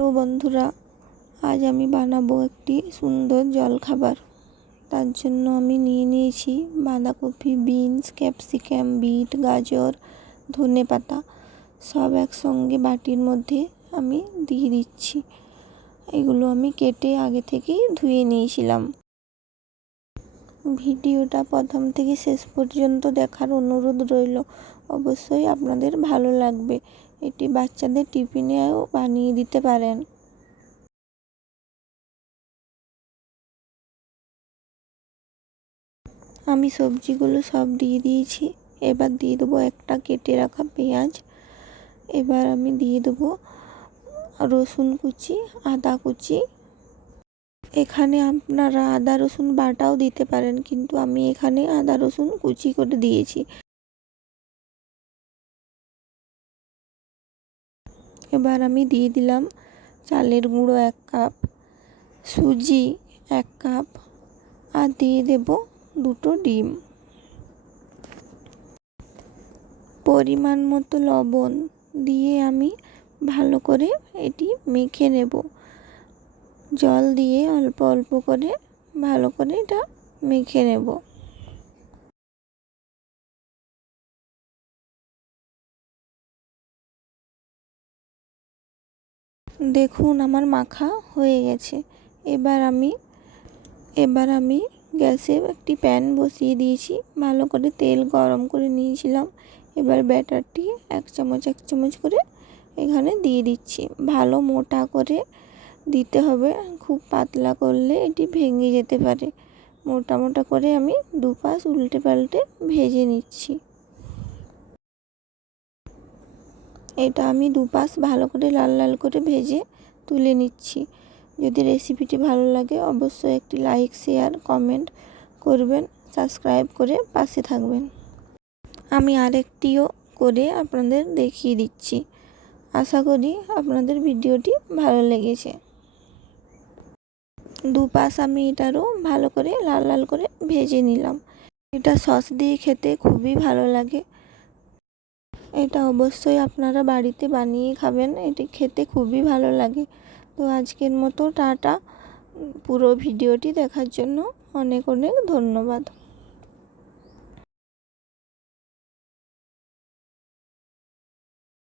তো বন্ধুরা, আজ আমি বানাবো একটি সুন্দর জলখাবার। তার জন্য আমি নিয়ে নিয়েছি বাঁধাকপি, বিনস, ক্যাপসিকাম, বিট, গাজর, ধনেপাতা সব একসঙ্গে বাটির মধ্যে আমি দিয়ে দিচ্ছি। এগুলো আমি কেটে আগে থেকেই ধুয়ে নিয়েছিলাম। ভিডিওটা প্রথম থেকে শেষ পর্যন্ত দেখার অনুরোধ রইল। অবশ্যই আপনাদের ভালো লাগবে। এটি বাচ্চাদের টিফিনেও বানিয়ে দিতে পারেন। আমি সবজিগুলো সব দিয়ে দিয়েছি। এবার দিয়ে দেবো একটা কেটে রাখা পেঁয়াজ। এবার আমি দিয়ে দেবো রসুন কুচি, আদা কুচি। এখানে আপনারা আদা রসুন বাটাও দিতে পারেন, কিন্তু আমি এখানে আদা রসুন কুচি করে দিয়েছি। এবার আমি দিয়ে দিলাম চালের গুঁড়ো 1 কাপ, সুজি 1 কাপ, আর দিয়ে দেব 2টো ডিম। পরিমাণ মতো লবণ দিয়ে আমি ভালো করে এটি মেখে নেব। জল দিয়ে অল্প অল্প করে ভালো করে এটা মেখে নেব। দেখুন আমার মাখা হয়ে গেছে। এবার আমি গ্যাসে একটি প্যান বসিয়ে দিয়েছি। ভালো করে তেল গরম করে নিয়েছিলাম। এবার ব্যাটারটি 1 চামচ করে এখানে দিয়ে দিচ্ছি। ভালো মোটা করে দিতে হবে, খুব পাতলা করলে এটি ভেঙে যেতে পারে। মোটা মোটা করে আমি দুপাশ উল্টে পাল্টে ভেজে নিচ্ছি। এটা আমি দুপাশ ভালো করে লাল লাল করে ভেজে তুলে নিচ্ছি। যদি রেসিপিটি ভালো লাগে অবশ্যই একটি লাইক, শেয়ার, কমেন্ট করবেন, সাবস্ক্রাইব করে পাশে থাকবেন। আমি আরেকটিও করে আপনাদের দেখিয়ে দিচ্ছি। আশা করি আপনাদের ভিডিওটি ভালো লেগেছে। দুপাশ আমি এটারও ভালো করে লাল লাল করে ভেজে নিলাম। এটা সস দিয়ে খেতে খুবই ভালো লাগে। এটা অবশ্যই আপনারা বাড়িতে বানিয়ে খাবেন, এটি খেতে খুবই ভালো লাগে। তো আজকের মতো টাটা। পুরো ভিডিওটি দেখার জন্য অনেক অনেক ধন্যবাদ।